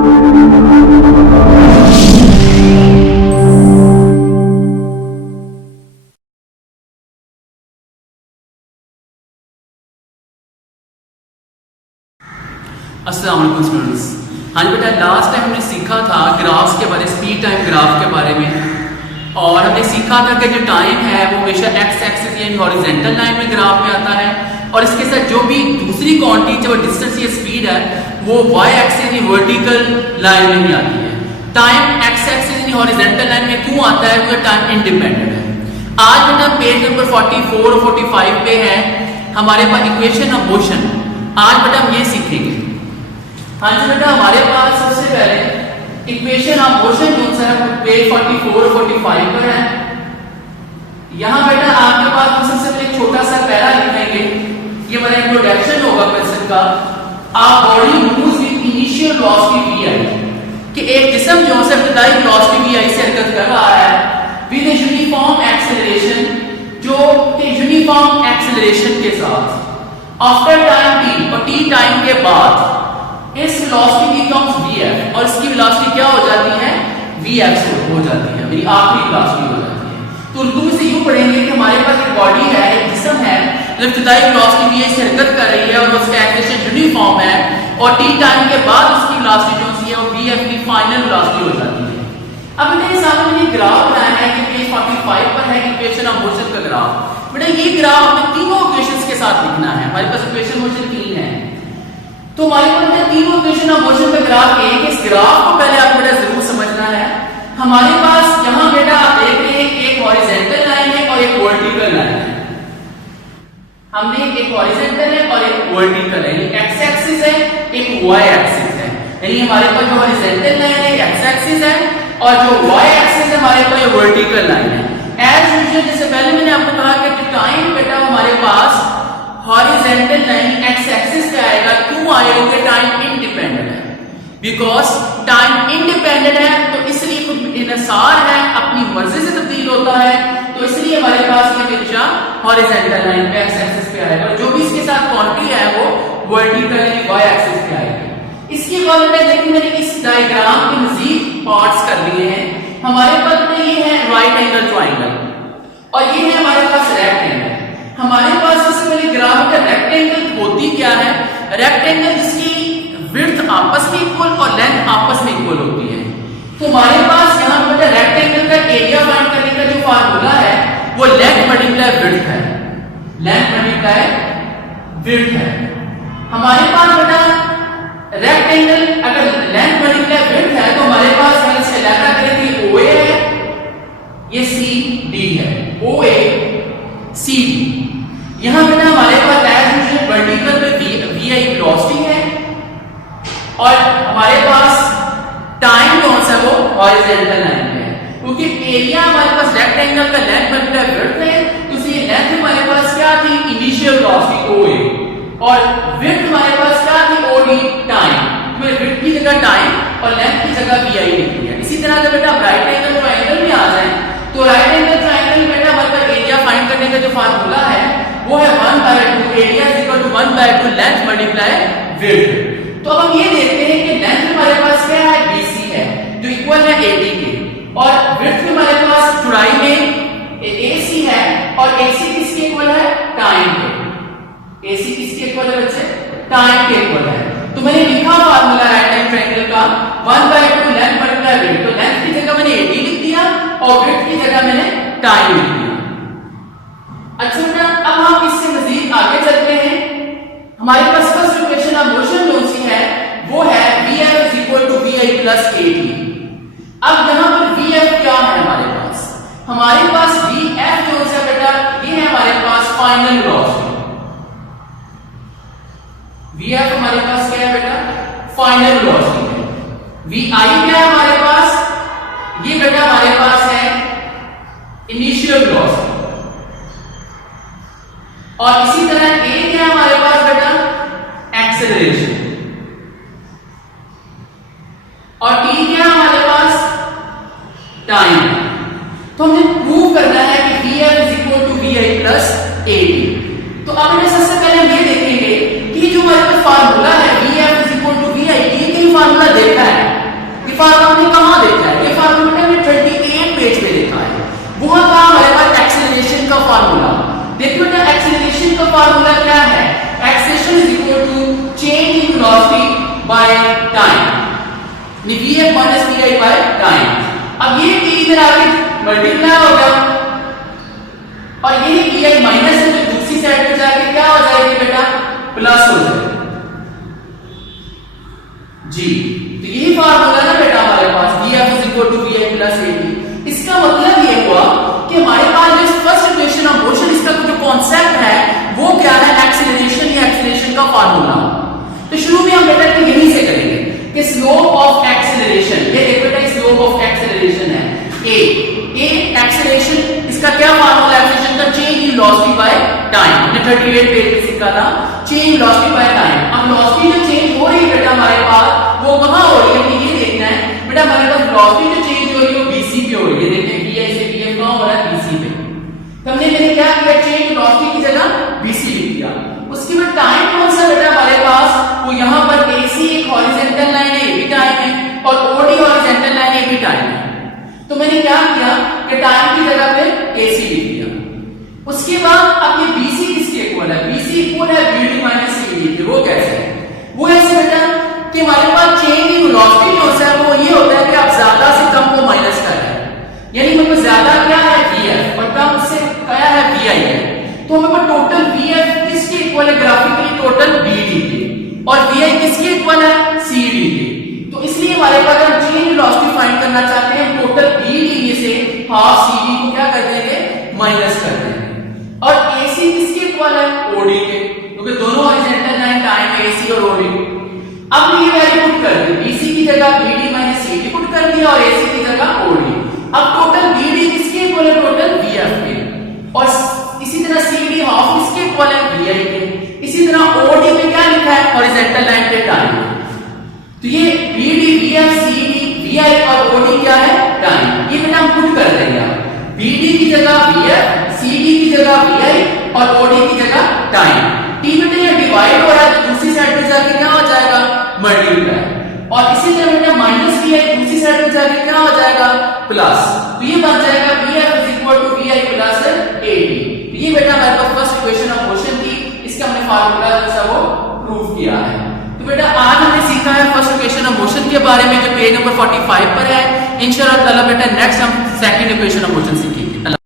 अस्सलाम वालेकुम स्टूडेंट्स। हाँ जी बेटा, लास्ट टाइम हमने सीखा था ग्राफ्स के बारे में, स्पीड टाइम ग्राफ के बारे में, और हमने सीखा था कि जो टाइम है वो हमेशा एक्स एक्सिस यानी हॉरिजॉन्टल लाइन में ग्राफ में आता है, और इसके साथ जो भी दूसरी क्वांटिटी चाहे स्डिस्टेंस या स्पीड है वो वाई एक्सिस यानी वर्टिकल लाइन में ही आती है। टाइम एक्स एक्सिस यानी हॉरिजॉन्टल लाइन में क्यों आता है? क्योंकि टाइम इंडिपेंडेंट है। आज बेटा पेज नंबर 44 और 45 पे है हमारे पास इक्वेशन ऑफ मोशन। आज बेटा हम ये सीखेंगे। हाँ जी बेटा, हमारे पास सबसे पहले इक्वेशन ऑफ मोशन कौन सा है? पेज 44 और 45 पर है। यहां बेटा आपके पास हम सबसे पहले एक छोटा सा पैरा लिखेंगे, ये हमारा इंट्रोडक्शन होगा क्वेश्चन का। आप body moves with initial velocity vi, कि एक जिस्म जो है इब्तिदाई वेलोसिटी vi से हरकत कर रहा है विद ए यूनिफॉर्म एक्सेलरेशन, जो कि यूनिफॉर्म एक्सेलरेशन के साथ आफ्टर टाइम t, और t टाइम के बाद इस वेलोसिटी बिकम्स vf, और इसकी वेलोसिटी क्या हो जाती है? vx हो जाती है, मेरी आखिरी वेलोसिटी हो जाती है। तो उर्दू में से यूं पढ़ेंगे कि हमारे पास एक बॉडी है, एक जिस्म है जो इब्तिदाई वेलोसिटी v से हरकत कर रही है और उसका एक्सेलरेशन यूनिफॉर्म है, और t टाइम के बाद उसकी वेलोसिटी जो है वो vf की फाइनल वेलोसिटी हो जाती है। अब मेरे सामने ये ग्राफ बनाया है कि पेज 45 पर है इक्वेशन ऑफ मोशन का ग्राफ। बेटा ये ग्राफ हमें तीनों इक्वेशंस के साथ लिखना है। हमारे पास इक्वेशन मोशन 3 है, तो हमारे पास तीनों इक्वेशन ऑफ मोशन का ग्राफ एक। इस ग्राफ को पहले आपको बेटा जरूर समझना है। हमारे पास यहां बेटा आप देख रहे हैं एक हॉरिजॉन्टल लाइन है और एक वर्टिकल लाइन है। हमने एक हॉरिजॉन्टल है और एक वर्टिकल है, एक एक्स एक्सिस है एक वाई एक्सिस है। यानी हमारे पास जो हॉरिजॉन्टल लाइन है एक्स एक्सिस है और जो वाई एक्सिस है हमारे पास ये वर्टिकल लाइन है। एज यूजुअल, जैसे पहले मैंने आपको कहा कि टाइम बेटा हमारे पास हॉरिजॉन्टल लाइन एक्स एक्सिस पे आएगा। क्यों आएगा? क्योंकि टाइम इंडिपेंडेंट है। बिकॉज टाइम इंडिपेंडेंट है तो इसलिए कुछ इनसार है, अपनी मर्जी से तब्दील होता है, तो इसलिए हमारे पास ये हमेशा हॉरिजॉन्टल लाइन पे एक्स एक्सिस पे आएगा। जो भी इसके साथ क्वांटिटी है वो वर्टिकल यानी वाई एक्सिस पे आएगी। इसके बाद में देखिए मैंने इस डायग्राम के मजीद पार्ट्स कर दिए हैं। हमारे पास में ये है राइट एंगल ट्राइंगल और ये है हमारे पास रेक्टेंगल। हमारे पास सबसे पहले ग्राफ का रेक्टेंगल होती क्या है? रेक्टेंगल जिसकी विड्थ आपस में इक्वल और लेंथ आपस में इक्वल होती है। तो हमारे पास यहाँ पर रेक्टेंगल का एरिया फाइंड करने का जो फार्मूला है वो लेंथ मल्टीप्लाई विड्थ है। लेंथ मल्टीप्लाई विड्थ है। हमारे पास बेटा रेक्टेंगल अगर लेंथ मल्टीप्लाई विड्थ है तो हमारे पास अगर इसका लेटा करें कि OA है, ये CD है, OA CD। यहां बेटा हमारे पास एज यूजुअल वर्टिकल पे vi वेलोसिटी है और हमारे पास टाइम कौन सा वो हॉरिजॉन्टल लाइन पे है। क्योंकि एरिया हमारे पास रेक्टेंगल का लेंथ मल्टीप्लाई विड्थ है तो इसलिए लेंथ हमारे पास क्या थी? इनिशियल वेलोसिटी OA, और विड्थ हमारे पास क्या थी? OD time. तो मेरे विड्थ की जगह टाइम और लेंथ की जगह vi लिखी है। इसी तरह से बेटा राइट एंगल ट्रायंगल में आ जाए तो राइट एंगल ट्रायंगल बेटा हमारे पास एरिया फाइंड करने का जो फार्मूला है वो है 1/2 area is equal to 1/2 length multiply width. तो अब हम ये देखते हैं कि लेंथ हमारे पास क्या है? BC है जो इक्वल है AD के, और विड्थ हमारे पास चौड़ाई में AC है और AC किसके इक्वल है? टाइम के। AC किसके इक्वल है बच्चे? टाइम के इक्वल है। तो मैंने लिखा फार्मूला राइट एंगल ट्रायंगल का 1/2 लेंथ मल्टीप्लाई विड्थ। तो लेंथ की जगह मैंने AD लिख दिया और विड्थ की जगह मैंने टाइम लिख दिया। अच्छा बेटा, अब हम इससे मजीद आगे चलते हैं। हमारे पास फर्स्ट इक्वेशन ऑफ मोशन जो सी है वो है vf is equal to vi plus at। अब यहां पर vf क्या है हमारे पास? हमारे पास vf जो है बेटा ये है हमारे पास फाइनल वेलोसिटी। vf हमारे पास क्या है बेटा? फाइनल वेलोसिटी है। vi क्या है हमारे पास? ये बेटा हमारे पास है इनिशियल वेलोसिटी, और इसी तरह a क्या है हमारे पास बेटा? एक्सेलरेशन, और t क्या है हमारे पास? टाइम। तो हमें प्रूव करना है कि vf is equal to vi plus at। तो अब सबसे पहले हम ये देखेंगे कि जो हमारे पास फार्मूला है vf is equal to vi, ये कहीं फार्मूला देखा है? फार्मूला हमने कहाँ देखा है? ये फार्मूला हमने 38 पेज पे देखा है। वो था हमारे पास एक्सेलरेशन का फार्मूला। देखो बेटा एक्सेलरेशन का फार्मूला क्या है? Acceleration is equal to change in velocity by time, vf minus vi by time. अब ये t इधर आके मल्टीप्लाई हो गया और ये vi माइनस है तो दूसरी साइड पे जाके क्या हो जाएगी बेटा? प्लस हो जाएगी जी। तो यही फार्मूला ना बेटा हमारे पास vf is equal to vi plus at। इसका मतलब ये हुआ कि हमारे पास जो फर्स्ट इक्वेशन ऑफ मोशन इसका जो कॉन्सेप्ट है वो क्या है? एक्सेलरेशन या एक्सेलरेशन का फार्मूला। तो शुरू में हम बेटा यहीं से करेंगे कि स्लोप ऑफ एक्सेलरेशन, ये देखो बेटा स्लोप ऑफ एक्सेलरेशन है a एक्सेलरेशन, इसका क्या फार्मूला है? एक्सेलरेशन का change in velocity by time. हमने 38 पेज पे सीखा था change in velocity by time. अब वेलोसिटी जो चेंज हो रही है बेटा हमारे पास वो कहां हो रही है? हमें ये देखना है बेटा हमारे पास वेलोसिटी जो चेंज हो रही है वो bc पे हो रही है। देखिए vi से vf कहां हो रहा है? bc पे। तो हमने क्या किया? चेंज वेलोसिटी की जगह bc लिख दिया। उसके बाद टाइम कौन सा बेटा हमारे पास? वो यहां पर ac एक हॉरिजॉन्टल लाइन है, ये भी टाइम है, और od हॉरिजॉन्टल लाइन है, ये भी टाइम है। तो मैंने क्या किया कि टाइम की जगह पे ac लिख दिया। उसके बाद अब ये bc किसके इक्वल है? bc इक्वल है bd माइनस cd के। वो कैसे है? वो ऐसे बेटा कि हमारे पास चेंज इन वेलोसिटी जो है वो ये होता है कि आप ज्यादा से कम को माइनस कर रहे हैं, यानी मतलब ज्यादा क्या है? vf और कम से क्या है? vi है। तो हमें पर टोटल vf किसके इक्वल है? ग्राफिकली टोटल bd के, और vi किसके इक्वल है? cd के। तो इसलिए हमारे पास हम चेंज वेलोसिटी फाइंड करना चाहते हैं, टोटल bd में से हाफ cd को क्या कर देंगे? माइनस कर देंगे। और ac किसके इक्वल है? od के, क्योंकि दोनों हॉरिजॉन्टल लाइन टाइम है ac और od। अब ये वैल्यू पुट कर दी, bc की जगह bd माइनस cd पुट कर दिया और ac की जगह od। अब टोटल bd किसके इक्वल है? टोटल vf के, और इसी तरह cd हाफ किसके इक्वल है? vi के। इसी तरह od पे क्या लिखा है? हॉरिजॉन्टल लाइन पे टाइम। तो ये bd vf cd vi और od क्या है? टाइम। ये बेटा हम पुट कर देंगे, bd की जगह vf, cd की जगह vi और od की जगह टाइम। t बेटा ये डिवाइड हो रहा है तो दूसरी साइड पे जाके क्या हो जाएगा? मल्टीप्लाई। और इसी तरह बेटा माइनस vi दूसरी साइड पे जाके क्या हो जाएगा? प्लस। तो ये बन जाएगा vf is equal to vi plus at। ये बेटा हमारे पास फर्स्ट इक्वेशन ऑफ मोशन थी, इसका हमने फार्मूला जो है वो प्रूव किया है। तो बेटा आज हमने सीखा है फर्स्ट इक्वेशन ऑफ मोशन के बारे में जो पेज नंबर 45 पर है। इंशाल्लाह ताला बेटा नेक्स्ट हम सेकंड इक्वेशन ऑफ मोशन सीखेंगे।